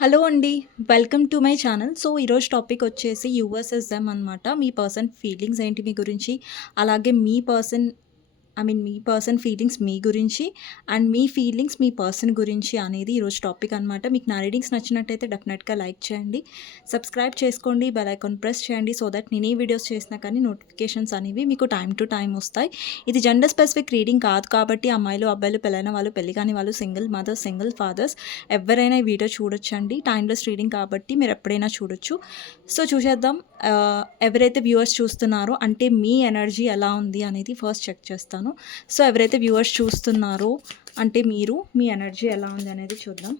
Hello అండి. Welcome to my channel. So, ఈరోజు topic వచ్చేసి యూఎస్ఎస్ఎం అనమాట. మీ పర్సన్ ఫీలింగ్స్ ఏంటి మీ గురించి, అలాగే మీ పర్సన్ ఫీలింగ్స్ మీ గురించి and me feelings me person గురించి అనేది ఈరోజు టాపిక్ అనమాట. మీకు నా రీడింగ్స్ నచ్చినట్టయితే డెఫినెట్‌గా లైక్ చేయండి. సబ్స్క్రైబ్ చేసుకోండి. బెల్ ఐకాన్ ప్రెస్ చేయండి. సో దట్ నేను ఏ వీడియోస్ చేసినా కానీ నోటిఫికేషన్స్ అనేవి మీకు టైమ్ టు టైమ్ వస్తాయి. ఇది జెండర్ స్పెసిఫిక్ రీడింగ్ కాదు కాబట్టి అమ్మాయిలు, అబ్బాయిలు, పెళ్ళైన వాళ్ళు, పెళ్లి కాని వాళ్ళు, సింగిల్ మదర్స్, సింగిల్ ఫాదర్స్ ఎవరైనా ఈ వీడియో చూడొచ్చండి. టైమ్‌లెస్ రీడింగ్ కాబట్టి మీరు ఎప్పుడైనా చూడొచ్చు. సో చూసేద్దాం. ఎవరైతే వ్యూవర్స్ చూస్తున్నారో అంటే మీ ఎనర్జీ ఎలా ఉంది అనేది ఫస్ట్ చెక్ చేస్తాను. సో ఎవరైతే వ్యూవర్స్ చూస్తున్నారో అంటే మీ ఎనర్జీ ఎలా ఉంది అనేది చూద్దాం.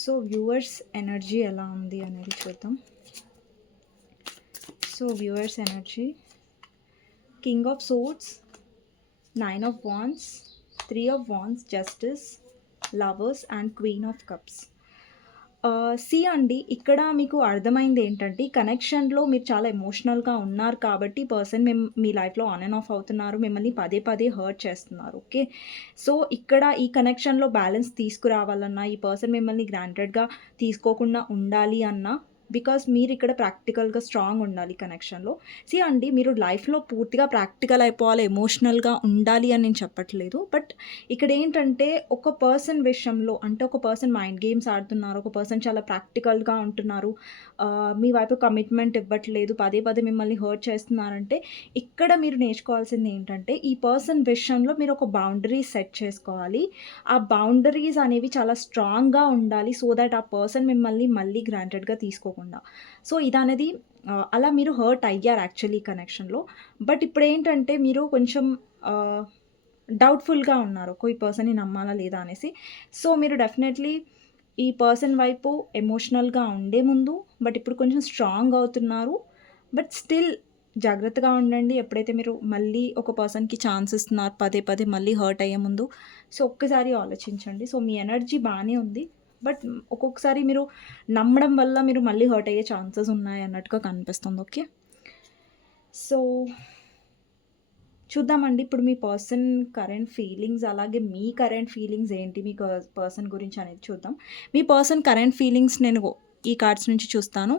సో వ్యూవర్స్ ఎనర్జీ ఎలా ఉంది అనేది చూద్దాం. So viewers energy, king of swords, 9 of wands, 3 of wands, justice, lovers and queen of cups. See అండి, ఇక్కడ మీకు అర్థమైంది ఏంటంటే ఈ కనెక్షన్లో మీరు చాలా ఎమోషనల్గా ఉన్నారు కాబట్టి పర్సన్ మీ లైఫ్లో ఆన్ అండ్ ఆఫ్ అవుతున్నారు, మిమ్మల్ని పదే పదే హర్ట్ చేస్తున్నారు. ఓకే, సో ఇక్కడ ఈ కనెక్షన్లో బ్యాలెన్స్ తీసుకురావాలన్నా, ఈ పర్సన్ మిమ్మల్ని గ్రాంటెడ్గా తీసుకోకుండా ఉండాలి అన్నా, బికాస్ మీరు ఇక్కడ ప్రాక్టికల్గా స్ట్రాంగ్ ఉండాలి కనెక్షన్లో. సి అండి, మీరు లైఫ్లో పూర్తిగా ప్రాక్టికల్ అయిపోవాలి, ఎమోషనల్గా ఉండాలి అని నేను చెప్పట్లేదు. బట్ ఇక్కడ ఏంటంటే ఒక పర్సన్ విషయంలో అంటే ఒక పర్సన్ మైండ్ గేమ్స్ ఆడుతున్నారు, ఒక పర్సన్ చాలా ప్రాక్టికల్గా ఉంటున్నారు, మీ వైపు కమిట్మెంట్ ఇవ్వట్లేదు, పదే పదే మిమ్మల్ని హర్ట్ చేస్తున్నారంటే ఇక్కడ మీరు నేర్చుకోవాల్సింది ఏంటంటే ఈ పర్సన్ విషయంలో మీరు ఒక బౌండరీస్ సెట్ చేసుకోవాలి. ఆ బౌండరీస్ అనేవి చాలా స్ట్రాంగ్గా ఉండాలి సో దట్ ఆ పర్సన్ మిమ్మల్ని మళ్ళీ గ్రాంటెడ్గా తీసుకోకుండా. సో ఇదనేది అలా మీరు హర్ట్ అయ్యారు యాక్చువల్లీ కనెక్షన్లో. బట్ ఇప్పుడు ఏంటంటే మీరు కొంచెం డౌట్ఫుల్గా ఉన్నారు ఈ పర్సన్ని నమ్మాలా లేదా అనేసి. సో మీరు డెఫినెట్లీ ఈ పర్సన్ వైపు ఎమోషనల్గా ఉండే ముందు బట్ ఇప్పుడు కొంచెం స్ట్రాంగ్ అవుతున్నారు. బట్ స్టిల్ జాగ్రత్తగా ఉండండి. ఎప్పుడైతే మీరు మళ్ళీ ఒక పర్సన్కి ఛాన్స్ ఇస్తున్నారు పదే పదే మళ్ళీ హర్ట్ అయ్యే ముందు, సో ఒక్కసారి ఆలోచించండి. సో మీ ఎనర్జీ బాగానే ఉంది, బట్ ఒక్కొక్కసారి మీరు నమ్మడం వల్ల మీరు మళ్ళీ హర్ట్ అయ్యే ఛాన్సెస్ ఉన్నాయి అన్నట్టుగా కనిపిస్తుంది. ఓకే, సో చూద్దామండి ఇప్పుడు మీ పర్సన్ కరెంట్ ఫీలింగ్స్, అలాగే మీ కరెంట్ ఫీలింగ్స్ ఏంటి మీ పర్సన్ గురించి అనేది చూద్దాం. మీ పర్సన్ కరెంట్ ఫీలింగ్స్ నేను ఈ కార్డ్స్ నుంచి చూస్తాను,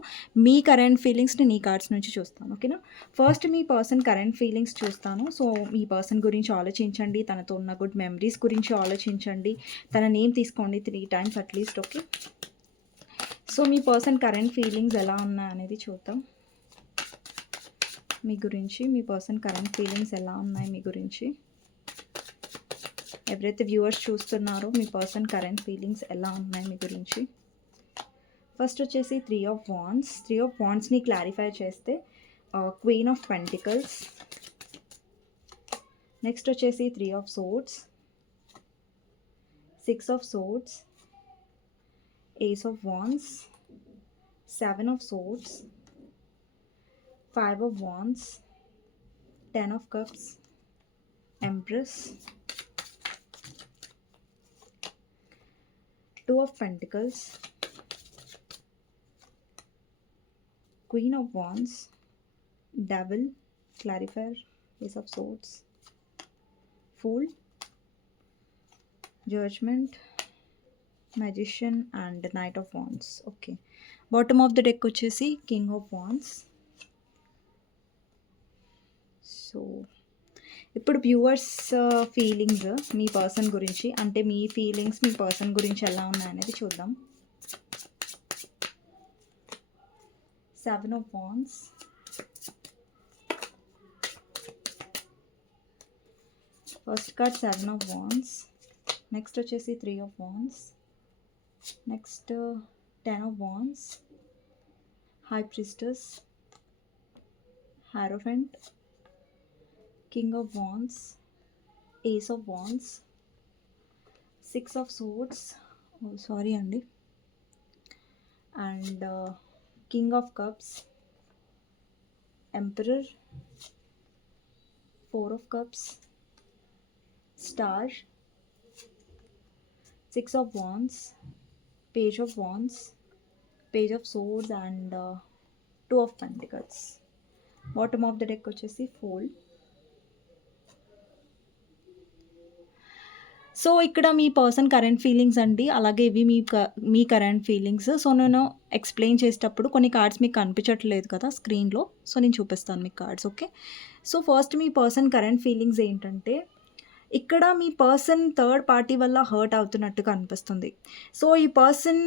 మీ కరెంట్ ఫీలింగ్స్ నేను ఈ కార్డ్స్ నుంచి చూస్తాను. ఓకేనా, ఫస్ట్ మీ పర్సన్ కరెంట్ ఫీలింగ్స్ చూస్తాను. సో మీ పర్సన్ గురించి ఆలోచించండి, తనతో ఉన్న గుడ్ మెమరీస్ గురించి ఆలోచించండి, తన నేమ్ తీసుకోండి 3 times అట్లీస్ట్. ఓకే, సో మీ పర్సన్ కరెంట్ ఫీలింగ్స్ ఎలా ఉన్నాయి అనేది చూద్దాం. మీ గురించి మీ పర్సన్ కరెంట్ ఫీలింగ్స్ ఎలా ఉన్నాయి మీ గురించి, ఎవరైతే వ్యూవర్స్ చూస్తున్నారో మీ పర్సన్ కరెంట్ ఫీలింగ్స్ ఎలా ఉన్నాయి మీ గురించి. ఫస్ట్ వచ్చేసి 3 ఆఫ్ వాండ్స్. 3 ఆఫ్ వాండ్స్ని క్లారిఫై చేస్తే క్వీన్ ఆఫ్ పెంటికల్స్, నెక్స్ట్ వచ్చేసి 3 of swords, 6 of swords, ace of wands, 7 of swords, 5 of wands, 10 of cups, empress, 2 of pentacles, queen of wands, devil, clarifier, ace of swords, fool, judgment, magician and knight of wands. Okay, bottom of the deck వచ్చేసి king of wands. So ఇప్పుడు viewers feelings మీ person గురించి అంటే మీ feelings మీ person గురించి ఎలా ఉన్నాయనేది చూద్దాం. 7 of wands, first card 7 of wands, next వచ్చేసి 3 of wands, next 10 of wands, high priestess, hierophant, king of wands, ace of wands, 6 of swords, oh sorry అండి, and king of cups, emperor, 4 of cups, star, 6 of wands, page of wands, page of swords and 2 of pentacles. Bottom of the deck వచ్చేసి pole. So, ఇక్కడ మీ person current feelings అండి. అలాగే ఇవి మీ current feelings. So, నేను explain చేసేటప్పుడు కొన్ని cards మీకు కనిపించట్లేదు కదా స్క్రీన్‌లో. సో, నేను చూపిస్తాను మీకు కార్డ్స్. ఓకే. సో, ఫస్ట్ మీ పర్సన్ కరెంట్ ఫీలింగ్స్ ఏంటంటే, ఇక్కడ మీ పర్సన్ థర్డ్ పార్టీ వల్ల హర్ట్ అవుతున్నట్టుగా అనిపిస్తుంది. సో, ఈ పర్సన్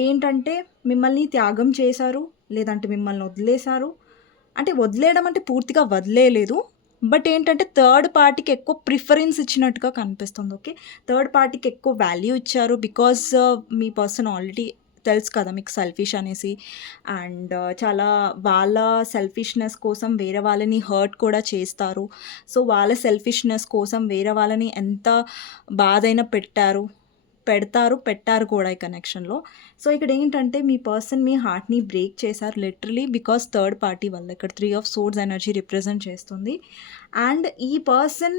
ఏంటంటే మిమ్మల్ని త్యాగం చేశారు, లేదంటే మిమ్మల్ని వదిలేశారు. అంటే వదిలేయడం అంటే పూర్తిగా వదిలేయలేదు. బట్ ఏంటంటే థర్డ్ పార్టీకి ఎక్కువ ప్రిఫరెన్స్ ఇచ్చినట్టుగా కనిపిస్తుంది. ఓకే. థర్డ్ పార్టీకి ఎక్కువ వాల్యూ ఇచ్చారు. బికాజ్ మీ పర్సన్ ఆల్రెడీ తెలుసు కదా మీకు సెల్ఫిష్ అనేసి. అండ్ చాలా వాళ్ళ సెల్ఫిష్‌నెస్ కోసం వేరే వాళ్ళని హర్ట్ కూడా చేస్తారు. సో, వాళ్ళ సెల్ఫిష్‌నెస్ కోసం వేరే వాళ్ళని ఎంత బాధైనా పెట్టారు కూడా ఈ కనెక్షన్‌లో. సో, ఇక్కడేంటంటే మీ పర్సన్ మీ హార్ట్‌ని బ్రేక్ చేశారు లిటరల్లీ బికాజ్ థర్డ్ పార్టీ వల్ల. ఇక్కడ 3 ఆఫ్ సోర్డ్స్ ఎనర్జీ రిప్రజెంట్ చేస్తుంది. అండ్ ఈ పర్సన్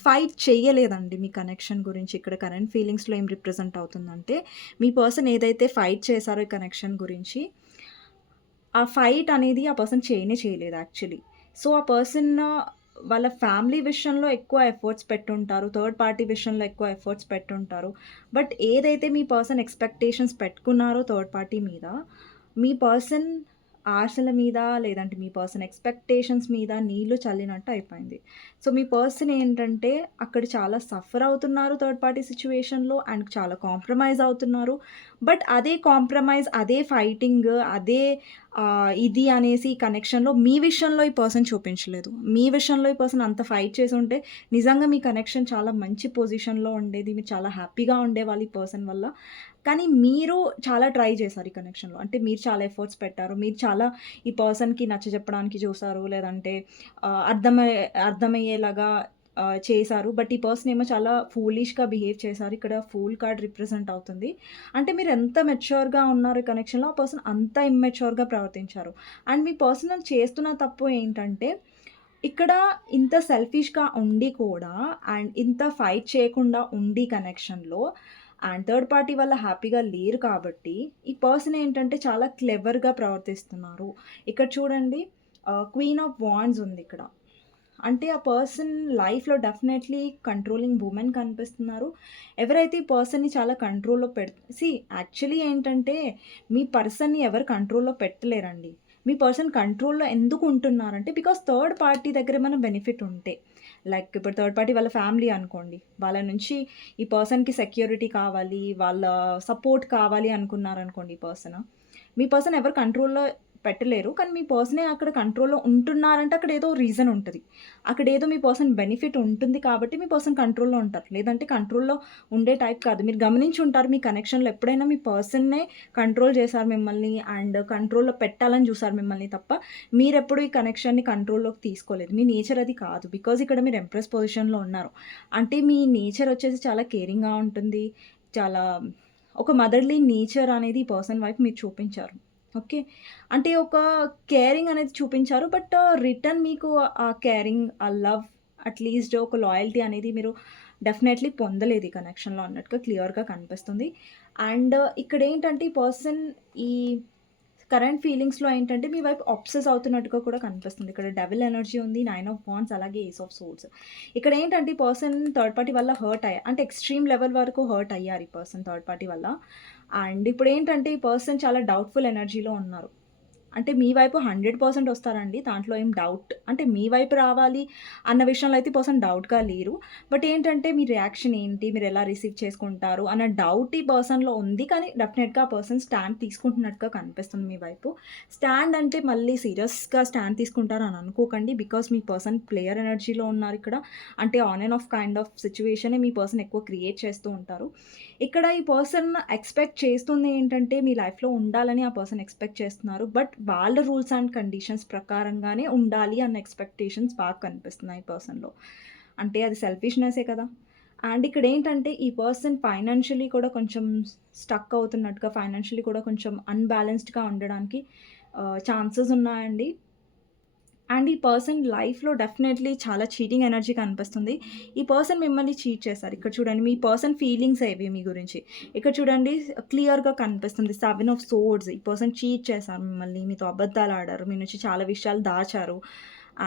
ఫైట్ చేయలేదండి మీ కనెక్షన్ గురించి. ఇక్కడ కరెంట్ ఫీలింగ్స్‌లో ఏం రిప్రజెంట్ అవుతుందంటే, మీ పర్సన్ ఏదైతే ఫైట్ చేశారో ఈ కనెక్షన్ గురించి, ఆ ఫైట్ అనేది ఆ పర్సన్ చేయలేదు యాక్చువల్లీ. సో, ఆ పర్సన్ వాళ్ళ ఫ్యామిలీ విషయంలో ఎక్కువ ఎఫర్ట్స్ పెట్టుంటారు. థర్డ్ పార్టీ విషయంలో ఎక్కువ ఎఫర్ట్స్ పెట్టుంటారు. బట్ ఏదైతే మీ పర్సన్ ఎక్స్‌పెక్టేషన్స్ పెట్టుకున్నారో థర్డ్ పార్టీ మీద, మీ పర్సన్ ఆశల మీద లేదంటే మీ పర్సన్ ఎక్స్‌పెక్టేషన్స్ మీద నీళ్లు చల్లినట్టు అయిపోయింది. సో, మీ పర్సన్ ఏంటంటే అక్కడ చాలా సఫర్ అవుతున్నారు థర్డ్ పార్టీ సిట్యుయేషన్‌లో అండ్ చాలా కాంప్రమైజ్ అవుతున్నారు. బట్ అదే కాంప్రమైజ్, అదే ఫైటింగ్, అదే ఇది అనేసి ఈ కనెక్షన్‌లో మీ విషయంలో ఈ పర్సన్ చూపించలేదు. మీ విషయంలో ఈ పర్సన్ అంత ఫైట్ చేసుంటే నిజంగా మీ కనెక్షన్ చాలా మంచి పొజిషన్‌లో ఉండేది. మీరు చాలా హ్యాపీగా ఉండేవాళ్ళు ఈ పర్సన్ వల్ల. కానీ మీరు చాలా ట్రై చేశారు ఈ కనెక్షన్‌లో. అంటే మీరు చాలా ఎఫర్ట్స్ పెట్టారు. మీరు చాలా ఈ పర్సన్‌కి నచ్చజెప్పడానికి చూసారు. లేదంటే అర్థమయ్యేలాగా చేశారు. బట్ ఈ పర్సన్ ఏమో చాలా ఫూలిష్‌గా బిహేవ్ చేశారు. ఇక్కడ ఫూల్ కార్డ్ రిప్రజెంట్ అవుతుంది. అంటే మీరు ఎంత మెచ్యూర్‌గా ఉన్నారు ఈ కనెక్షన్‌లో, ఆ పర్సన్ అంత ఇమ్మెచ్యూర్‌గా ప్రవర్తించారు. అండ్ మీ పర్సన్ చేస్తున్న తప్పు ఏంటంటే, ఇక్కడ ఇంత సెల్ఫిష్‌గా ఉండి కూడా అండ్ ఇంత ఫైట్ చేయకుండా ఉండి కనెక్షన్‌లో అండ్ థర్డ్ పార్టీ వల్ల హ్యాపీగా లేరు కాబట్టి, ఈ పర్సన్ ఏంటంటే చాలా క్లెవర్‌గా ప్రవర్తిస్తున్నారు. ఇక్కడ చూడండి క్వీన్ ఆఫ్ వాండ్స్ ఉందిక్కడ. అంటే ఆ పర్సన్ లైఫ్‌లో డెఫినెట్‌లీ కంట్రోలింగ్ వుమెన్ కనిపిస్తున్నారు. ఎవరైతే ఈ పర్సన్‌ని చాలా కంట్రోల్‌లో యాక్చువల్లీ ఏంటంటే మీ పర్సన్‌ని ఎవరు కంట్రోల్‌లో పెట్టలేరండి. మీ పర్సన్ కంట్రోల్‌లో ఎందుకు ఉంటున్నారంటే బికాజ్ థర్డ్ పార్టీ దగ్గర ఏమైనా బెనిఫిట్ ఉంటే. లైక్ ఇప్పుడు థర్డ్ పార్టీ వాళ్ళ ఫ్యామిలీ అనుకోండి. వాళ్ళ నుంచి ఈ పర్సన్‌కి సెక్యూరిటీ కావాలి, వాళ్ళ సపోర్ట్ కావాలి అనుకున్నారనుకోండి ఈ పర్సన్. మీ పర్సన్ ఎవరు కంట్రోల్‌లో పెట్టలేరు. కానీ మీ పర్సనే అక్కడ కంట్రోల్‌లో ఉంటున్నారంటే అక్కడ ఏదో రీజన్ ఉంటది. అక్కడేదో మీ పర్సన్ బెనిఫిట్ ఉంటుంది కాబట్టి మీ పర్సన్ కంట్రోల్‌లో ఉంటారు. లేదంటే కంట్రోల్‌లో ఉండే టైప్ కాదు. మీరు గమనించుంటారు మీ కనెక్షన్‌లో ఎప్పుడైనా మీ పర్సన్‌నే కంట్రోల్ చేశారు మిమ్మల్ని అండ్ కంట్రోల్‌లో పెట్టాలని చూసారు మిమ్మల్ని తప్ప, మీరెప్పుడు ఈ కనెక్షన్‌ని కంట్రోల్‌లోకి తీసుకోలేదు. మీ నేచర్ అది కాదు. బికాజ్ ఇక్కడ మీరు ఎంప్రెస్ పొజిషన్‌లో ఉన్నారు. అంటే మీ నేచర్ వచ్చేసి చాలా కేరింగ్‌గా ఉంటుంది. చాలా ఒక మదర్‌లీ నేచర్ అనేది ఈ పర్సన్ వైపు మీరు చూపించారు. ఓకే. అంటే ఒక కేరింగ్ అనేది చూపించారు. బట్ రిటర్న్ మీకు ఆ కేరింగ్, ఆ లవ్, అట్‌లీస్ట్ ఒక లాయల్టీ అనేది మీరు డెఫినెట్‌లీ పొందలేదు ఈ కనెక్షన్‌లో అన్నట్టుగా క్లియర్‌గా కనిపిస్తుంది. అండ్ ఇక్కడేంటంటే ఈ పర్సన్ ఈ కరెంట్ ఫీలింగ్స్‌లో ఏంటంటే మీ వైపు అబ్సెస్ అవుతున్నట్టుగా కూడా కనిపిస్తుంది. ఇక్కడ డెవిల్ ఎనర్జీ ఉంది. 9 ఆఫ్ వాండ్స్ అలాగే ఏస్ ఆఫ్ సోర్డ్స్. ఇక్కడ ఏంటంటే ఈ పర్సన్ థర్డ్ పార్టీ వల్ల అంటే ఎక్స్‌ట్రీమ్ లెవెల్ వరకు హర్ట్ అయ్యారు ఈ పర్సన్ థర్డ్ పార్టీ వల్ల. అండ్ ఇప్పుడేంటంటే ఈ పర్సన్ చాలా డౌట్‌ఫుల్ ఎనర్జీలో ఉన్నారు. అంటే మీ వైపు 100% వస్తారండి. దాంట్లో ఏం డౌట్ అంటే మీ వైపు రావాలి అన్న విషయంలో అయితే ఈ పర్సన్ డౌట్‌గా లేరు. బట్ ఏంటంటే మీ రియాక్షన్ ఏంటి? మీరెలా రిసీవ్ చేసుకుంటారు? అన్న డౌట్ ఈ పర్సన్‌లో ఉంది. కానీ డెఫినెట్‌గా ఆ పర్సన్ స్టాండ్ తీసుకుంటున్నట్టుగా కనిపిస్తుంది మీ వైపు. స్టాండ్ అంటే మళ్ళీ సీరియస్‌గా స్టాండ్ తీసుకుంటారని అనుకోకండి. బికాజ్ మీ పర్సన్ ప్లేయర్ ఎనర్జీలో ఉన్నారిక్కడ. అంటే on and off kind of సిట్యుయేషనే మీ పర్సన్ ఎక్కువ క్రియేట్ చేస్తూ ఉంటారు. ఇక్కడ ఈ పర్సన్ ఎక్స్‌పెక్ట్ చేస్తుంది ఏంటంటే, మీ లైఫ్‌లో ఉండాలని ఆ పర్సన్ ఎక్స్‌పెక్ట్ చేస్తున్నారు. బట్ వాళ్ళ రూల్స్ అండ్ కండిషన్స్ ప్రకారంగానే ఉండాలి అన్న ఎక్స్‌పెక్టేషన్స్ బాగా కనిపిస్తున్నాయి ఈ పర్సన్‌లో. అంటే అది సెల్ఫిష్‌నెసే కదా! అండ్ ఇక్కడేంటంటే, ఈ పర్సన్ ఫైనాన్షియల్లీ కూడా కొంచెం స్టక్ అవుతున్నట్టుగా, ఫైనాన్షియల్లీ కూడా కొంచెం అన్‌బ్యాలెన్స్డ్‌గా ఉండడానికి ఛాన్సెస్ ఉన్నాయండి. అండ్ ఈ పర్సన్ లైఫ్‌లో డెఫినెట్‌లీ చాలా చీటింగ్ ఎనర్జీ కనిపిస్తుంది. ఈ పర్సన్ మిమ్మల్ని చీట్ చేశారు. ఇక్కడ చూడండి మీ పర్సన్ ఫీలింగ్స్ ఏవి మీ గురించి. ఇక్కడ చూడండి క్లియర్‌గా కనిపిస్తుంది. 7 ఆఫ్ సోర్డ్స్ ఈ పర్సన్ చీట్ చేశారు మిమ్మల్ని. మీతో అబద్ధాలాడారు. మీ నుంచి చాలా విషయాలు దాచారు.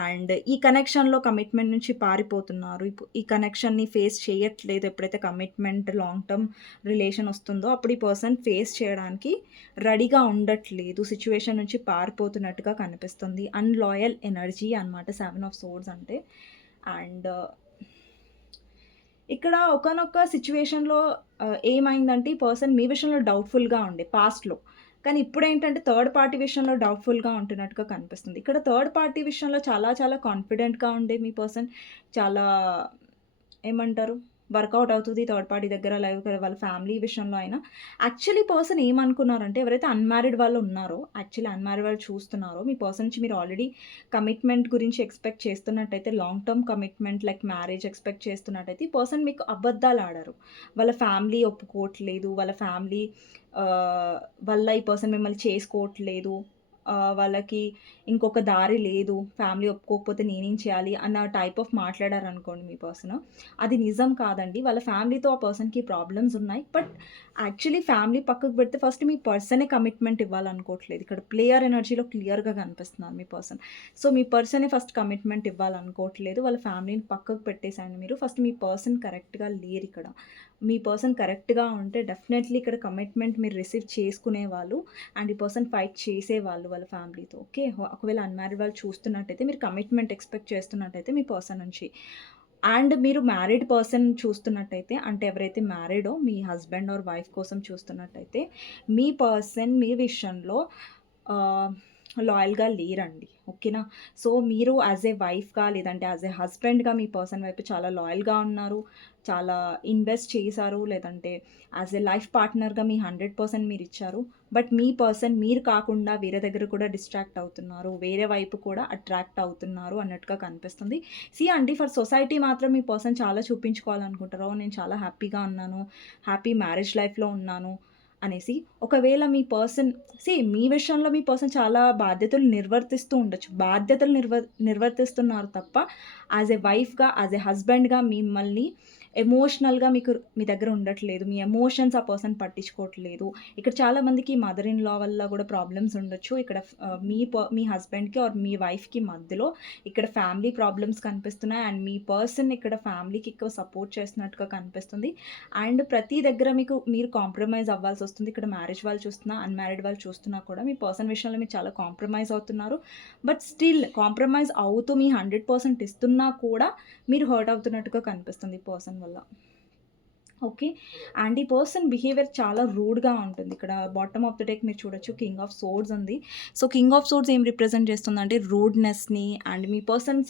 అండ్ ఈ కనెక్షన్‌లో కమిట్మెంట్ నుంచి పారిపోతున్నారు. ఈ కనెక్షన్‌ని ఫేస్ చేయట్లేదు. ఎప్పుడైతే కమిట్మెంట్ లాంగ్ టర్మ్ రిలేషన్ వస్తుందో అప్పుడు ఈ పర్సన్ ఫేస్ చేయడానికి రెడీగా ఉండట్లేదు. సిట్యుయేషన్ నుంచి పారిపోతున్నట్టుగా కనిపిస్తుంది. అన్‌లాయల్ ఎనర్జీ అనమాట 7 ఆఫ్ సోర్డ్స్ అంటే. అండ్ ఇక్కడ ఒకానొక సిట్యుయేషన్‌లో ఏమైందంటే ఈ పర్సన్ మీ విషయంలో డౌట్‌ఫుల్‌గా ఉండే పాస్ట్‌లో. కానీ ఇప్పుడేంటంటే థర్డ్ పార్టీ విషయంలో డౌట్‌ఫుల్‌గా ఉంటున్నట్టుగా కనిపిస్తుంది. ఇక్కడ థర్డ్ పార్టీ విషయంలో చాలా చాలా కాన్ఫిడెంట్‌గా ఉండే మీ పర్సన్ చాలా ఏమంటారు? వర్కౌట్ అవుతది థర్డ్ పార్టీ దగ్గర వాళ్ళ ఫ్యామిలీ విషయంలో అయినా. యాక్చువల్లీ పర్సన్ ఏమనుకున్నారంటే ఎవరైతే అన్‌మ్యారిడ్ వాళ్ళు ఉన్నారో, యాక్చువల్లీ అన్‌మ్యారిడ్ వాళ్ళు చూస్తున్నారో, మీ పర్సన్ నుంచి మీరు ఆల్రెడీ కమిట్మెంట్ గురించి ఎక్స్‌పెక్ట్ చేస్తున్నట్టయితే, long term commitment like marriage expect చేస్తున్నట్టయితే, ఈ పర్సన్ మీకు అబద్దాలాడారు. వాళ్ళ ఫ్యామిలీ ఒప్పుకోవట్లేదు. వాళ్ళ ఫ్యామిలీ వల్ల ఈ పర్సన్ మిమ్మల్ని చేసుకోవట్లేదు. వాళ్ళకి ఇంకొక దారి లేదు. ఫ్యామిలీ ఒప్పుకోకపోతే నేనేం చేయాలి అన్న టైప్ ఆఫ్ మాట్లాడారనుకోండి మీ పర్సన్. అది నిజం కాదండి. వాళ్ళ ఫ్యామిలీతో ఆ పర్సన్‌కి ప్రాబ్లమ్స్ ఉన్నాయి. బట్ యాక్చువల్లీ ఫ్యామిలీ పక్కకు పెడితే ఫస్ట్ మీ పర్సనే కమిట్మెంట్ ఇవ్వాలనుకోవట్లేదు. ఇక్కడ ప్లేయర్ ఎనర్జీలో క్లియర్‌గా కనిపిస్తున్నారు మీ పర్సన్. సో, మీ పర్సనే ఫస్ట్ కమిట్మెంట్ ఇవ్వాలనుకోవట్లేదు. వాళ్ళ ఫ్యామిలీని పక్కకు పెట్టేసేయండి మీరు. ఫస్ట్ మీ పర్సన్ కరెక్ట్‌గా లేరిక్కడ. మీ పర్సన్ కరెక్ట్‌గా ఉంటే డెఫినెట్‌లీ ఇక్కడ కమిట్మెంట్ మీరు రిసీవ్ చేసుకునేవాళ్ళు. అండ్ ఈ పర్సన్ ఫైట్ చేసేవాళ్ళు వాళ్ళ ఫ్యామిలీతో. ఓకే. ఒకవేళ అన్‌మ్యారిడ్ వాళ్ళు చూస్తున్నట్టయితే మీరు కమిట్మెంట్ ఎక్స్‌పెక్ట్ చేస్తున్నట్టయితే మీ పర్సన్ నుంచి. అండ్ మీరు మ్యారీడ్ పర్సన్ చూస్తున్నట్టయితే అంటే ఎవరైతే మ్యారీడో మీ హస్బెండ్ ఆర్ వైఫ్ కోసం చూస్తున్నట్టయితే మీ పర్సన్ మీ విషయంలో ఆహ్, లాయల్‌గా లేరండి. ఓకేనా. సో, మీరు యాజ్ ఏ వైఫ్‌గా లేదంటే యాజ్ ఏ హస్బెండ్‌గా మీ పర్సన్ వైపు చాలా లాయల్‌గా ఉన్నారు. చాలా ఇన్వెస్ట్ చేశారు. లేదంటే యాజ్ ఏ లైఫ్ పార్ట్నర్‌గా మీ 100% మీరిచ్చారు. బట్ మీ పర్సన్ మీరు కాకుండా వేరే దగ్గర కూడా డిస్ట్రాక్ట్ అవుతున్నారు. వేరే వైపు కూడా అట్రాక్ట్ అవుతున్నారు అన్నట్టుగా కనిపిస్తుంది. అండి ఫర్ సొసైటీ మాత్రం మీ పర్సన్ చాలా చూపించుకోవాలనుకుంటారు. ఓహ్! నేను చాలా హ్యాపీగా ఉన్నాను. హ్యాపీ మ్యారేజ్ లైఫ్‌లో ఉన్నాను అనేసి. ఒకవేళ మీ పర్సన్ మీ విషయంలో మీ పర్సన్ చాలా బాధ్యతలు నిర్వర్తిస్తూ ఉండొచ్చు. బాధ్యతలు నిర్వర్తిస్తున్నారు తప్ప యాజ్ ఎ వైఫ్‌గా, యాజ్ ఎ హస్బెండ్‌గా మిమ్మల్ని ఎమోషనల్‌గా మీ దగ్గర ఉండట్లేదు. మీ ఎమోషన్స్ ఆ పర్సన్ పట్టించుకోవట్లేదు. ఇక్కడ చాలామందికి మదర్ ఇన్ లా వల్ల కూడా ప్రాబ్లమ్స్ ఉండొచ్చు. ఇక్కడ మీ హస్బెండ్‌కి ఆర్ మీ వైఫ్‌కి మధ్యలో ఇక్కడ ఫ్యామిలీ ప్రాబ్లమ్స్ కనిపిస్తున్నాయి. అండ్ మీ పర్సన్ ఇక్కడ ఫ్యామిలీకి ఎక్కువ సపోర్ట్ చేస్తున్నట్టుగా కనిపిస్తుంది. అండ్ ప్రతి దగ్గర మీరు కాంప్రమైజ్ అవ్వాల్సొస్తుంది. ఇక్కడ మ్యారేజ్ వాళ్ళు చూస్తున్నా, అన్‌మ్యారిడ్ వాళ్ళు చూస్తున్నా కూడా మీ పర్సన్ విషయంలో మీరు చాలా కాంప్రమైజ్ అవుతున్నారు. బట్ స్టిల్ కాంప్రమైజ్ అవుతూ మీ 100% ఇస్తున్నా కూడా మీరు హర్ట్ అవుతున్నట్టుగా కనిపిస్తుంది ఈ పర్సన్ వల్ల. ఓకే. అండ్ ఈ పర్సన్ బిహేవియర్ చాలా రూడ్‌గా ఉంటుంది. ఇక్కడ బాటమ్ ఆఫ్ ద డెక్ మీరు చూడొచ్చు కింగ్ ఆఫ్ సోర్డ్స్ ఉంది. సో, కింగ్ ఆఫ్ సోర్డ్స్ ఏం రిప్రజెంట్ చేస్తుందంటే రూడ్‌నెస్‌ని అండ్ మీ పర్సన్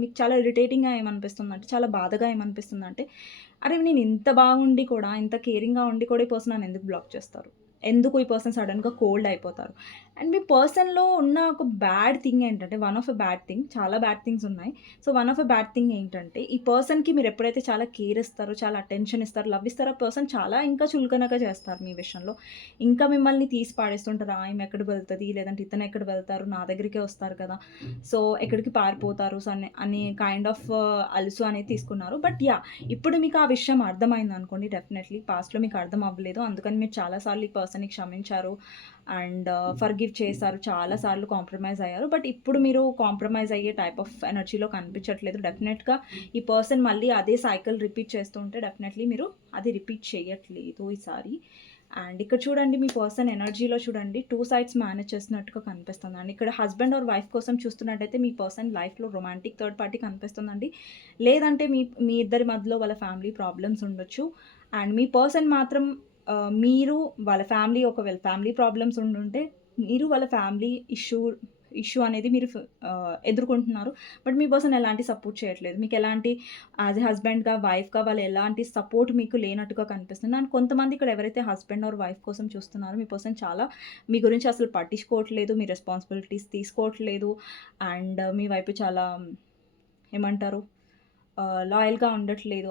మీకు చాలా ఇరిటేటింగ్‌గా ఏమనిపిస్తుందంటే, చాలా బాధగా ఏమనిపిస్తుందంటే, అరే! నేను ఇంత బాగుండి కూడా, ఇంత కేరింగ్‌గా ఉండి కూడా ఈ పర్సన్ నన్ను ఎందుకు బ్లాక్ చేస్తారు? ఎందుకు ఈ పర్సన్ సడెన్‌గా కోల్డ్ అయిపోతారు? అండ్ మీ పర్సన్‌లో ఉన్న ఒక బ్యాడ్ థింగ్ ఏంటంటే, one of a bad thing చాలా బ్యాడ్ థింగ్స్ ఉన్నాయి. So, one of a bad thing ఏంటంటే, ఈ పర్సన్‌కి మీరు ఎప్పుడైతే చాలా కేర్ ఇస్తారో, చాలా అటెన్షన్ ఇస్తారో, లవ్ ఇస్తారో, ఆ పర్సన్ చాలా ఇంకా చులకనగా చేస్తారు మీ విషయంలో. ఇంకా మిమ్మల్ని తీసి పాడేస్తుంటారు. ఈమె ఎక్కడికి వెళ్తది? లేదంటే ఇతను ఎక్కడ వెళ్తారు? నా దగ్గరికే వస్తారు కదా! సో, ఎక్కడికి పారిపోతారు? సో, అనే కైండ్ ఆఫ్ అలుసు అనేది తీసుకున్నారు. But yeah! ఇప్పుడు మీకు ఆ విషయం అర్థమైందనుకోండి డెఫినెట్‌లీ. పాస్ట్‌లో మీకు అర్థం అవ్వలేదు. అందుకని మీరు చాలా సార్లు ఈ పర్సన్‌ని క్షమించారు. అండ్ ఫర్‌గివ్ చేశారు. చాలా సార్లు కాంప్రమైజ్ అయ్యారు. బట్ ఇప్పుడు మీరు కాంప్రమైజ్ అయ్యే టైప్ ఆఫ్ ఎనర్జీలో కనిపించట్లేదు. డెఫినెట్‌గా ఈ పర్సన్ మళ్ళీ అదే సైకిల్ రిపీట్ చేస్తూ ఉంటే డెఫినెట్‌లీ మీరు అది రిపీట్ చేయట్లేదు ఈసారి. అండ్ ఇక్కడ చూడండి మీ పర్సన్ ఎనర్జీలో చూడండి 2 సైడ్స్ మేనేజ్ చేస్తున్నట్టుగా కనిపిస్తుంది. అండ్ ఇక్కడ హస్బెండ్ ఆర్ వైఫ్ కోసం చూస్తున్నట్టయితే మీ పర్సన్ లైఫ్‌లో రొమాంటిక్ థర్డ్ పార్టీ కనిపిస్తుందండి. లేదంటే మీ మీ ఇద్దరి మధ్యలో వాళ్ళ ఫ్యామిలీ ప్రాబ్లమ్స్ ఉండొచ్చు. అండ్ మీ పర్సన్ మాత్రం మీరు వాళ్ళ ఫ్యామిలీ ఒకవేళ ఫ్యామిలీ ప్రాబ్లమ్స్ ఉండుంటే మీరు వాళ్ళ ఫ్యామిలీ ఇష్యూ అనేది మీరు ఎదుర్కొంటున్నారు. బట్ మీ పర్సన్ ఎలాంటి సపోర్ట్ చేయట్లేదు. మీకు ఎలాంటి యాజ్ ఎ హస్బెండ్‌గా, వైఫ్‌గా వాళ్ళు ఎలాంటి సపోర్ట్ మీకు లేనట్టుగా కనిపిస్తుంది. అండ్ కొంతమంది ఇక్కడ ఎవరైతే హస్బెండ్ ఆర్ వైఫ్ కోసం చూస్తున్నారో మీ పర్సన్ చాలా మీ గురించి అసలు పట్టించుకోవట్లేదు. మీ రెస్పాన్సిబిలిటీస్ తీసుకోవట్లేదు. అండ్ మీ వైపు చాలా ఏమంటారు లాయల్‌గా ఉండట్లేదు.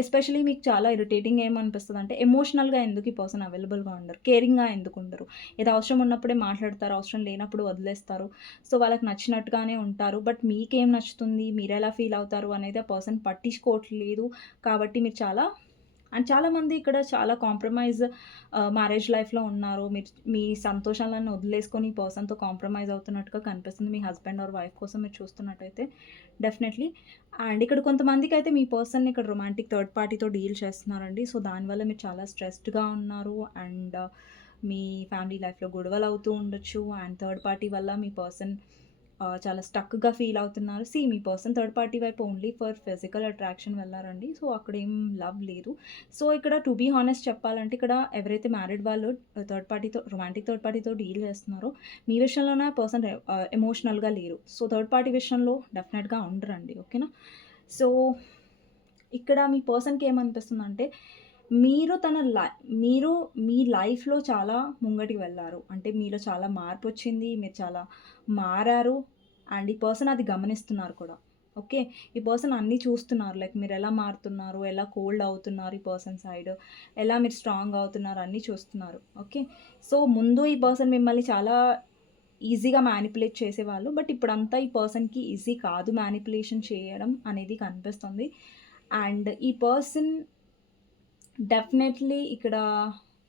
ఎస్పెషల్లీ మీకు చాలా ఇరిటేటింగ్ ఏమనిపిస్తదంటే, ఎమోషనల్‌గా ఎందుకు ఈ పర్సన్ అవైలబుల్‌గా ఉండరు? కేరింగ్‌గా ఎందుకుండరు? ఏదో అవసరం ఉన్నప్పుడే మాట్లాడతారు. అవసరం లేనప్పుడు వదిలేస్తారు. సో, వాళ్ళకి నచ్చినట్టుగానే ఉంటారు. బట్ మీకేం నచ్చుతుంది? మీరెలా ఫీల్ అవుతారు అనేది ఆ పర్సన్ పట్టించుకోవట్లేదు. కాబట్టి మీరు చాలా అండ్ చాలామంది ఇక్కడ చాలా కాంప్రమైజ్ మ్యారేజ్ లైఫ్‌లో ఉన్నారు. మీరు మీ సంతోషాలను వదిలేసుకొని ఈ పర్సన్‌తో కాంప్రమైజ్ అవుతున్నట్టుగా కనిపిస్తుంది. మీ హస్బెండ్ ఆర్ వైఫ్ కోసం మీరు చూస్తున్నట్టయితే డెఫినెట్‌లీ. అండ్ ఇక్కడ కొంతమందికైతే మీ పర్సన్‌ని ఇక్కడ రొమాంటిక్ థర్డ్ పార్టీతో డీల్ చేస్తున్నారండి. సో, దానివల్ల మీరు చాలా స్ట్రెస్డ్‌గా ఉన్నారు. అండ్ మీ ఫ్యామిలీ లైఫ్‌లో గొడవలు అవుతూ ఉండొచ్చు. అండ్ థర్డ్ పార్టీ వల్ల మీ పర్సన్ చాలా స్టక్‌గా ఫీల్ అవుతున్నారు. మీ పర్సన్ థర్డ్ పార్టీ వైపు ఓన్లీ ఫర్ ఫిజికల్ అట్రాక్షన్ వెళ్లారండి. సో, అక్కడేం లవ్ లేదు. సో, ఇక్కడ టు బీ హానెస్ట్ చెప్పాలంటే ఇక్కడ ఎవరైతే మ్యారీడ్ వాళ్ళు థర్డ్ పార్టీతో రొమాంటిక్ థర్డ్ పార్టీతో డీల్ చేస్తున్నారో మీ విషయంలోనే పర్సన్ ఎమోషనల్‌గా లేరు. సో, థర్డ్ పార్టీ విషయంలో డెఫినెట్‌గా ఉండరండి. ఓకేనా? సో, ఇక్కడ మీ పర్సన్‌కి ఏమనిపిస్తుందంటే మీరు తన లై మీరు మీ లైఫ్‌లో చాలా ముంగటికి వెళ్లారు. అంటే మీలో చాలా మార్పొచ్చింది. మీరు చాలా మారారు. అండ్ ఈ పర్సన్ అది గమనిస్తున్నారు కూడా. ఓకే. ఈ పర్సన్ అన్నీ చూస్తున్నారు. లైక్ మీరెలా మారుతున్నారు, ఎలా కోల్డ్ అవుతున్నారు ఈ పర్సన్ సైడ్, ఎలా మీరు స్ట్రాంగ్ అవుతున్నారు అన్నీ చూస్తున్నారు. ఓకే. సో, ముందు ఈ పర్సన్ మిమ్మల్ని చాలా ఈజీగా మ్యానిపులేట్ చేసేవాళ్ళు. బట్ ఇప్పుడంతా ఈ పర్సన్‌కి ఈజీ కాదు మ్యానిపులేషన్ చేయడం అనేది కనిపిస్తుంది. అండ్ ఈ పర్సన్ డెఫినెట్‌లీ ఇక్కడ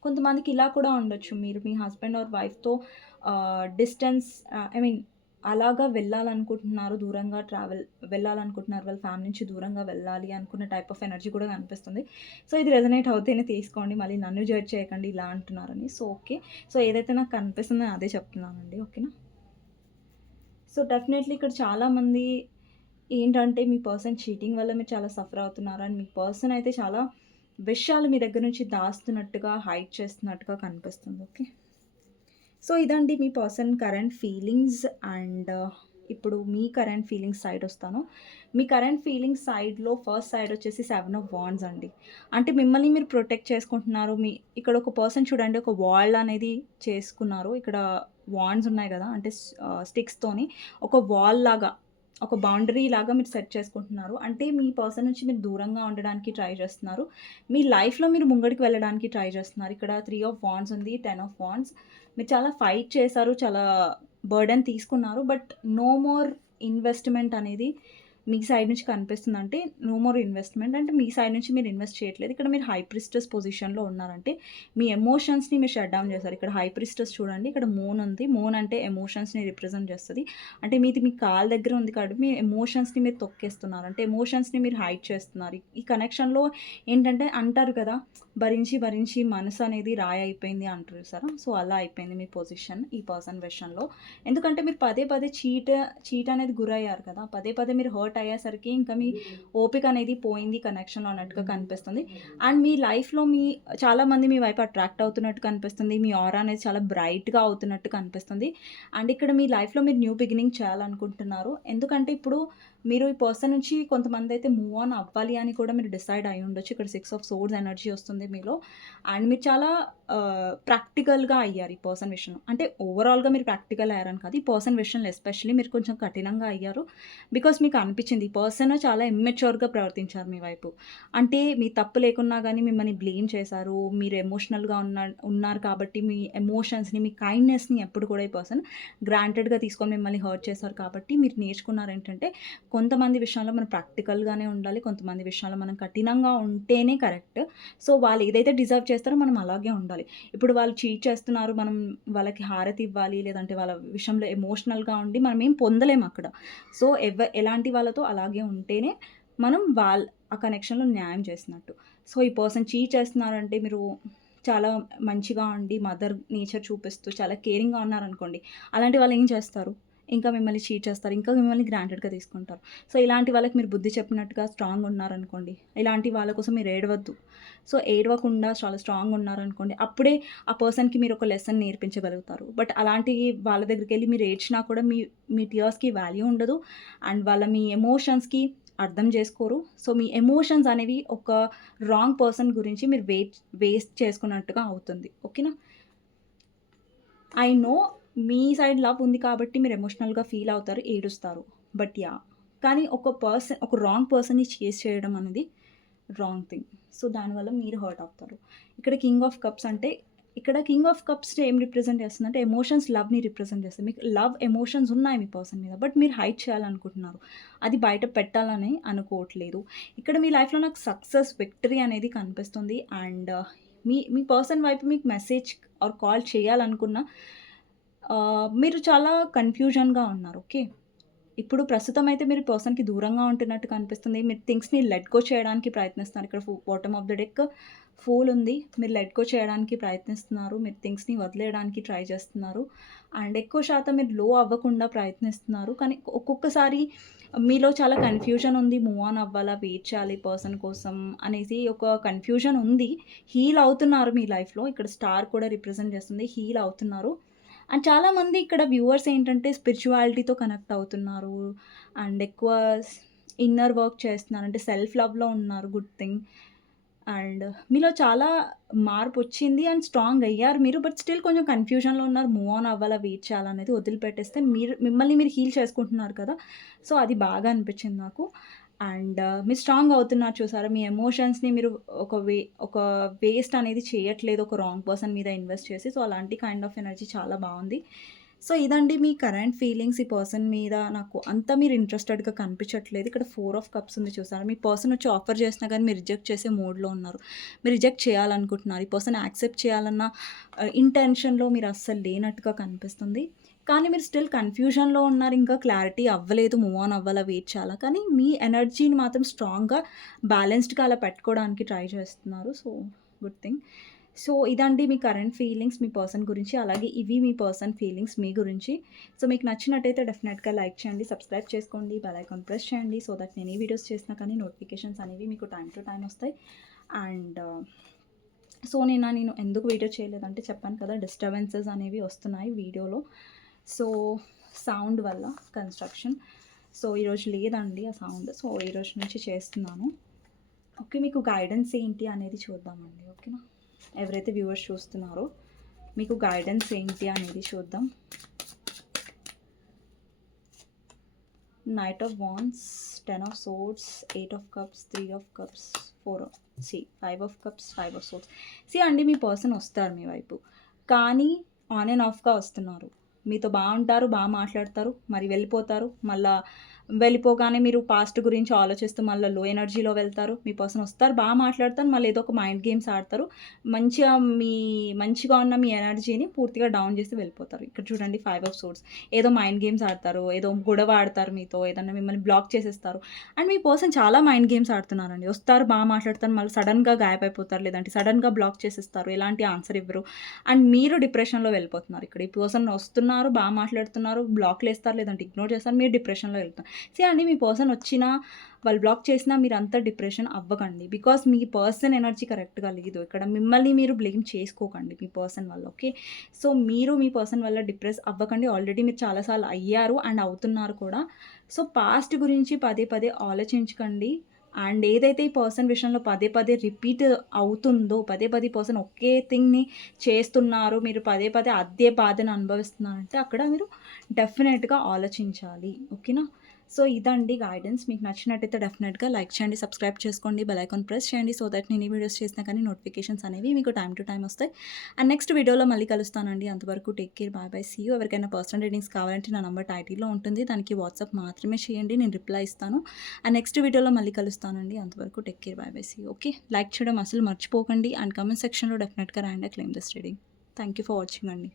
కొంతమందికి ఇలా కూడా ఉండొచ్చు. మీరు మీ హస్బెండ్ ఆర్ వైఫ్‌తో డిస్టెన్స్ ఐ మీన్ అలాగా వెళ్ళాలనుకుంటున్నారు. దూరంగా వెళ్ళాలనుకుంటున్నారు. వాళ్ళ ఫ్యామిలీ నుంచి దూరంగా వెళ్ళాలి అనుకున్న టైప్ ఆఫ్ ఎనర్జీ కూడా కనిపిస్తుంది. సో, ఇది రెజొనేట్ అవుతేనే తీసుకోండి. మళ్ళీ నన్ను జడ్జ్ చేయకండి ఇలా అంటున్నారని. So, okay. సో, ఏదైతే నాకు కనిపిస్తుందో నేను అదే చెప్తున్నానండి. ఓకేనా? సో, డెఫినెట్‌లీ ఇక్కడ చాలామంది ఏంటంటే మీ పర్సన్ చీటింగ్ వల్ల మీరు చాలా సఫర్ అవుతున్నారు. అండ్ మీ పర్సన్ అయితే చాలా విషయాలు మీ దగ్గర నుంచి దాస్తున్నట్టుగా, హైడ్ చేస్తున్నట్టుగా కనిపిస్తుంది. ఓకే. సో, ఇదండి మీ పర్సన్ కరెంట్ ఫీలింగ్స్. అండ్ ఇప్పుడు మీ కరెంట్ ఫీలింగ్స్ సైడ్ వస్తాను. మీ కరెంట్ ఫీలింగ్స్ సైడ్‌లో ఫస్ట్ సైడ్ వచ్చేసి 7 ఆఫ్ వాండ్స్ అండి. అంటే మిమ్మల్ని మీరు ప్రొటెక్ట్ చేసుకుంటున్నారు. ఇక్కడ ఒక పర్సన్ చూడండి ఒక వాల్ అనేది చేసుకున్నారు. ఇక్కడ వాండ్స్ ఉన్నాయి గదా! అంటే స్టిక్స్‌తోని ఒక వాల్ లాగా, ఒక బౌండరీ లాగా మీరు సెట్ చేసుకుంటున్నారు. అంటే మీ పర్సన్ నుంచి మీరు దూరంగా ఉండడానికి ట్రై చేస్తున్నారు. మీ లైఫ్‌లో మీరు ముంగడికి వెళ్ళడానికి ట్రై చేస్తున్నారు. ఇక్కడ 3 ఆఫ్ వాండ్స్ ఉంది. 10 ఆఫ్ వాండ్స్. మీరు చాలా ఫైట్ చేశారు. చాలా బర్డెన్ తీసుకున్నారు. బట్ నో మోర్ ఇన్వెస్ట్‌మెంట్ అనేది మీ సైడ్ నుంచి కనిపిస్తుంది. అంటే నో మోర్ ఇన్వెస్ట్‌మెంట్ అంటే మీ సైడ్ నుంచి మీరు ఇన్వెస్ట్ చేయట్లేదు. ఇక్కడ మీరు హై ప్రిస్టెస్ పొజిషన్‌లో ఉన్నారంటే మీ ఎమోషన్స్‌ని మీరు షట్ డౌన్ చేశారు. ఇక్కడ హై ప్రిస్టెస్ చూడండి. ఇక్కడ మూన్ ఉంది. మూన్ అంటే ఎమోషన్స్‌ని రిప్రజెంట్ చేస్తది. అంటే మీది మీ కాళ్ళ దగ్గర ఉంది కాబట్టి మీ ఎమోషన్స్‌ని మీరు తొక్కేస్తున్నారు. అంటే ఎమోషన్స్‌ని మీరు హైడ్ చేస్తున్నారు. ఈ కనెక్షన్‌లో ఏంటంటే అంటారు కదా! భరించి భరించి మనసు అనేది రాయి అయిపోయింది అంటారు చూసారా? సో, అలా అయిపోయింది మీ పొజిషన్ ఈ పర్సన్ విషయంలో. ఎందుకంటే మీరు పదే పదే చీట్ అనేది గురయ్యారు కదా! పదే పదే మీరు హర్ట్ అయ్యేసరికి ఇంకా మీ ఓపిక అనేది పోయింది కనెక్షన్‌లో అన్నట్టుగా కనిపిస్తుంది. అండ్ మీ లైఫ్‌లో చాలామంది మీ వైపు అట్రాక్ట్ అవుతున్నట్టు కనిపిస్తుంది. మీ ఆరా అనేది చాలా బ్రైట్‌గా అవుతున్నట్టు కనిపిస్తుంది. అండ్ ఇక్కడ మీ లైఫ్‌లో మీరు న్యూ బిగినింగ్ చేయాలనుకుంటున్నారు. ఎందుకంటే ఇప్పుడు మీరు ఈ పర్సన్ నుంచి కొంతమందైతే మూవ్ ఆన్ అవ్వాలి అని కూడా మీరు డిసైడ్ అయ్యి ఉండొచ్చు. ఇక్కడ 6 ఆఫ్ సోర్డ్స్ ఎనర్జీ వస్తుంది మీలో. అండ్ మీరు చాలా ప్రాక్టికల్‌గా అయ్యారు ఈ పర్సన్ విషయంలో. అంటే ఓవరాల్‌గా మీరు ప్రాక్టికల్ అయ్యారని కాదు. ఈ పర్సన్ విషయంలో ఎస్పెషల్లీ మీరు కొంచెం కఠినంగా అయ్యారు. బికాజ్ మీకు అనిపించింది ఈ పర్సన్ చాలా ఇమ్మెచ్యూర్‌గా ప్రవర్తించారు మీ వైపు. అంటే మీ తప్పు లేకున్నా గానీ మిమ్మల్ని బ్లేమ్ చేశారు. మీరు ఎమోషనల్‌గా ఉన్నారు కాబట్టి మీ ఎమోషన్స్‌ని, మీ కైండ్‌నెస్‌ని ఎప్పుడు కూడా ఈ పర్సన్ గ్రాంటెడ్‌గా తీసుకొని మిమ్మల్ని హర్ట్ చేశారు కాబట్టి మీరు నేర్చుకున్నారేంటంటే కొంతమంది విషయంలో మనం ప్రాక్టికల్‌గానే ఉండాలి. కొంతమంది విషయాల్లో మనం కఠినంగా ఉంటేనే కరెక్ట్. సో, వాళ్ళు ఏదైతే డిజర్వ్ చేస్తారో మనం అలాగే ఉండాలి. ఇప్పుడు వాళ్ళు చీట్ చేస్తున్నారు. మనం వాళ్ళకి హారతి ఇవ్వాలి. లేదంటే వాళ్ళ విషయంలో ఎమోషనల్‌గా ఉండి మనం ఏం పొందలేము అక్కడ. సో, ఎలాంటి వాళ్ళతో అలాగే ఉంటేనే మనం ఆ కనెక్షన్‌లో న్యాయం చేసినట్టు. సో, ఈ పర్సన్ చీట్ చేస్తున్నారంటే మీరు చాలా మంచిగా ఉండి మదర్ నేచర్ చూపిస్తూ చాలా కేరింగ్‌గా ఉన్నారనుకోండి. అలాంటి వాళ్ళు ఏం చేస్తారు? ఇంకా మిమ్మల్ని చీట్ చేస్తారు. ఇంకా మిమ్మల్ని గ్రాంటెడ్‌గా తీసుకుంటారు. సో, ఇలాంటి వాళ్ళకి మీరు బుద్ధి చెప్పినట్టుగా స్ట్రాంగ్ ఉన్నారనుకోండి. ఇలాంటి వాళ్ళ కోసం మీరు ఏడవద్దు. సో, ఏడవకుండా చాలా స్ట్రాంగ్ ఉన్నారనుకోండి. అప్పుడే ఆ పర్సన్‌కి మీరు ఒక లెసన్ నేర్పించగలుగుతారు. బట్ అలాంటి వాళ్ళ దగ్గరికెళ్ళి మీరు ఏడ్చినా కూడా మీ టియర్స్‌కి వాల్యూ ఉండదు. అండ్ మీ ఎమోషన్స్‌కి అర్థం చేసుకోరు. సో, మీ ఎమోషన్స్ అనేవి ఒక రాంగ్ పర్సన్ గురించి మీరు వేస్ట్ చేసుకున్నట్టుగా అవుతుంది. ఓకేనా? I know me side love ఉంది కాబట్టి మీరు ఎమోషనల్‌గా ఫీల్ అవుతారు, ఏడుస్తారు. బట్ కానీ ఒక రాంగ్ పర్సన్‌ని చేజ్ చేయడం అనేది రాంగ్ థింగ్. సో, దానివల్ల మీరు హర్ట్ అవుతారు. ఇక్కడ కింగ్ ఆఫ్ కప్స్ అంటే ఇక్కడ కింగ్ ఆఫ్ కప్స్ ఏం రిప్రజెంట్ చేస్తుందంటే ఎమోషన్స్, లవ్‌ని రిప్రజెంట్ చేస్తుంది. మీకు లవ్, ఎమోషన్స్ ఉన్నాయి మీ పర్సన్ మీద. బట్ మీరు హైడ్ చేయాలనుకుంటున్నారు. అది బయట పెట్టాలని అనుకోవట్లేదు. ఇక్కడ మీ లైఫ్‌లో నాకు సక్సెస్, విక్టరీ అనేది కనిపిస్తుంది. అండ్ మీ మీ పర్సన్ వైపు మీకు మెసేజ్ ఆర్ కాల్ చేయాలనుకున్న మీరు చాలా కన్‌ఫ్యూజన్‌గా ఉన్నారు. ఓకే. ఇప్పుడు ప్రస్తుతం అయితే మీరు పర్సన్‌కి దూరంగా ఉంటున్నట్టు కనిపిస్తుంది. మీరు థింగ్స్‌ని లెట్ గో చేయడానికి ప్రయత్నిస్తున్నారు. ఇక్కడ bottom of the deck fool ఉంది. మీరు లెట్ గో చేయడానికి ప్రయత్నిస్తున్నారు. మీరు థింగ్స్‌ని వదిలేయడానికి ట్రై చేస్తున్నారు. అండ్ ఎక్కువ శాతం మీరు లో అవ్వకుండా ప్రయత్నిస్తున్నారు. కానీ ఒక్కొక్కసారి మీలో చాలా కన్‌ఫ్యూజన్ ఉంది. మూవ్ ఆన్ అవ్వాలా? వెయిట్ చేయాలి పర్సన్ కోసం అనేసి ఒక కన్‌ఫ్యూజన్ ఉంది. హీల్ అవుతున్నారు మీ లైఫ్‌లో. ఇక్కడ స్టార్ కూడా రిప్రజెంట్ చేస్తుంది. హీల్ అవుతున్నారు. అండ్ చాలామంది ఇక్కడ వ్యూవర్స్ ఏంటంటే స్పిరిచువాలిటీతో కనెక్ట్ అవుతున్నారు. అండ్ ఎక్కువ ఇన్నర్ వర్క్ చేస్తున్నారు. అంటే సెల్ఫ్ లవ్‌లో ఉన్నారు. Good thing. అండ్ మీలో చాలా మార్పొచ్చింది అండ్ స్ట్రాంగ్ అయ్యారు మీరు. బట్ స్టిల్ కొంచెం కన్‌ఫ్యూజన్‌లో ఉన్నారు. మూవ్ ఆన్ అవ్వాలా? వెయిట్ చేయాలా? అనేది వదిలిపెట్టేస్తే మిమ్మల్ని మీరు హీల్ చేసుకుంటున్నారు కదా! సో, అది బాగా అనిపించింది నాకు. అండ్ మీరు స్ట్రాంగ్ అవుతున్నారు చూసారా? మీ ఎమోషన్స్‌ని మీరు ఒక వేస్ట్ అనేది చేయట్లేదు. ఒక రాంగ్ పర్సన్ మీద ఇన్వెస్ట్ చేసి. సో, అలాంటి కైండ్ ఆఫ్ ఎనర్జీ చాలా బావుంది. సో, ఇదండి మీ కరెంట్ ఫీలింగ్స్ ఈ పర్సన్ మీద. నాకు అంత మీరు ఇంట్రెస్టెడ్‌గా కనిపించట్లేదు. ఇక్కడ 4 ఆఫ్ కప్స్ ఉంది చూసారా? మీ పర్సన్ వచ్చి ఆఫర్ చేసినా గానీ మీరు రిజెక్ట్ చేసే మోడ్‌లో ఉన్నారు. మీరు రిజెక్ట్ చేయాలనుకుంటున్నారు. ఈ పర్సన్ యాక్సెప్ట్ చేయాలన్న ఇంటెన్షన్‌లో మీరు అస్సలు లేనట్టుగా కనిపిస్తుంది. కానీ మీరు స్టిల్ కన్‌ఫ్యూజన్‌లో ఉన్నారు. ఇంకా క్లారిటీ అవ్వలేదు. మూవ్ ఆన్ అవ్వాలా? వెయిట్ చేయాలా? కానీ మీ ఎనర్జీని మాత్రం స్ట్రాంగ్‌గా, బ్యాలెన్స్డ్‌గా అలా పెట్టుకోవడానికి ట్రై చేస్తున్నారు. So, good thing. సో, ఇదండి మీ కరెంట్ ఫీలింగ్స్ మీ పర్సన్ గురించి. అలాగే ఇవి మీ పర్సన్ ఫీలింగ్స్ మీ గురించి. సో, మీకు నచ్చినట్టయితే డెఫినెట్‌గా లైక్ చేయండి, సబ్స్క్రైబ్ చేసుకోండి, బెల్ ఐకాన్ ప్రెస్ చేయండి. సో దట్ నేను ఏ వీడియోస్ చేసినా కానీ నోటిఫికేషన్స్ అనేవి మీకు టైమ్ టు టైమ్ వస్తాయి. అండ్ సో, నేను ఎందుకు వీడియో చేయలేదంటే చెప్పాను కదా! డిస్టర్బెన్సెస్ అనేవి వస్తున్నాయి వీడియోలో. సో, సౌండ్ వల్ల కన్‌స్ట్రక్షన్. సో, ఈరోజు లేదండి ఆ సౌండ్. సో, ఈరోజు నుంచి చేస్తున్నాను. ఓకే. మీకు గైడెన్స్ ఏంటి అనేది చూద్దామండి. ఓకేనా? ఎవరైతే వ్యూవర్స్ చూస్తున్నారో మీకు గైడెన్స్ ఏంటి అనేది చూద్దాం. Knight of wands, 10 of swords, 8 of cups, 3 of cups, 5 of cups, 5 of swords. అండి మీ పర్సన్ వస్తారు మీ వైపు. కానీ ఆన్ అండ్ ఆఫ్‌గా వస్తున్నారు. మీతో బావుంటారు, మాట్లాడతారు, మరి వెళ్ళిపోతారు. వెళ్ళిపోగానే మీరు పాస్ట్ గురించి ఆలోచిస్తూ మళ్ళా లో ఎనర్జీలో వెళ్తారు. మీ పర్సన్ వస్తారు, మాట్లాడతారు, మళ్ళీ ఏదో ఒక మైండ్ గేమ్స్ ఆడతారు. మంచిగా మంచిగా ఉన్న మీ ఎనర్జీని పూర్తిగా డౌన్ చేసి వెళ్ళిపోతారు. ఇక్కడ చూడండి 5 ఆఫ్ సోర్డ్స్. ఏదో మైండ్ గేమ్స్ ఆడతారు, ఏదో గొడవ ఆడతారు మీతో, ఏదన్నా మిమ్మల్ని బ్లాక్ చేసేస్తారు. అండ్ మీ పర్సన్ చాలా మైండ్ గేమ్స్ ఆడుతున్నారండి. వస్తారు, మాట్లాడతారు, మళ్ళీ సడన్‌గా గాయమైపోతారు, లేదంటే సడన్‌గా బ్లాక్ చేసేస్తారు. ఎలాంటి ఆన్సర్ ఇవ్వరు. అండ్ మీరు డిప్రెషన్‌లో వెళ్ళిపోతున్నారు. ఇక్కడ ఈ పర్సన్ వస్తున్నారు, మాట్లాడుతున్నారు, బ్లాక్‌లేస్తారు, లేదంటే ఇగ్నోర్ చేస్తారు. మీరు డిప్రెషన్‌లో వెళ్తారు. అండి మీ పర్సన్ వచ్చినా, వాళ్ళు బ్లాక్ చేసినా మీరంతా డిప్రెషన్ అవ్వకండి. బికాజ్ మీ పర్సన్ ఎనర్జీ కరెక్ట్‌గా లేదు. ఇక్కడ మిమ్మల్ని మీరు బ్లేమ్ చేసుకోకండి మీ పర్సన్ వల్ల. ఓకే. సో, మీరు మీ పర్సన్ వల్ల డిప్రెస్ అవ్వకండి. ఆల్రెడీ మీరు చాలా సార్లు అయ్యారు అండ్ అవుతున్నారు కూడా. సో, పాస్ట్ గురించి పదే పదే ఆలోచించకండి. అండ్ ఏదైతే ఈ పర్సన్ విషయంలో పదే పదే రిపీట్ అవుతుందో, పదే పదే ఈ పర్సన్ ఒకే థింగ్‌ని చేస్తున్నారు, మీరు పదే పదే అదే బాధను అనుభవిస్తున్నారంటే అక్కడ మీరు డెఫినెట్‌గా ఆలోచించాలి. ఓకేనా? సో, ఇదండి గైడెన్స్. మీకు నచ్చినట్టయితే డెఫినెట్‌గా లైక్ చేయండి, సబ్స్క్రైబ్ చేసుకోండి, బెల్ ఐకాన్ ప్రెస్ చేయండి. సో దట్ నేను ఈ వీడియోస్ చేసినా కానీ నోటిఫికేషన్స్ అనేవి మీకు టైమ్ టు టైమ్ వస్తాయి. అండ్ నెక్స్ట్ వీడియోలో మళ్ళీ కలుస్తానండి. అంతవరకు take care. Bye bye. See you. ఎవరికైనా పర్సనల్ రీడింగ్స్ కావాలంటే నా నంబర్ టైటిల్‌లో ఉంటుంది. దానికి వాట్సాప్ మాత్రమే చేయండి. నేను రిప్లై ఇస్తాను. అండ్ నెక్స్ట్ వీడియోలో మళ్ళీ కలుస్తానండి. అంతవరకు take care. Bye bye. See you. Okay. Like చేయడం అసలు మర్చిపోకండి. అండ్ కామెంట్ సెక్షన్‌లో డెఫినెట్‌గా రాయండి. Claim this reading. Thank you for watching అండి.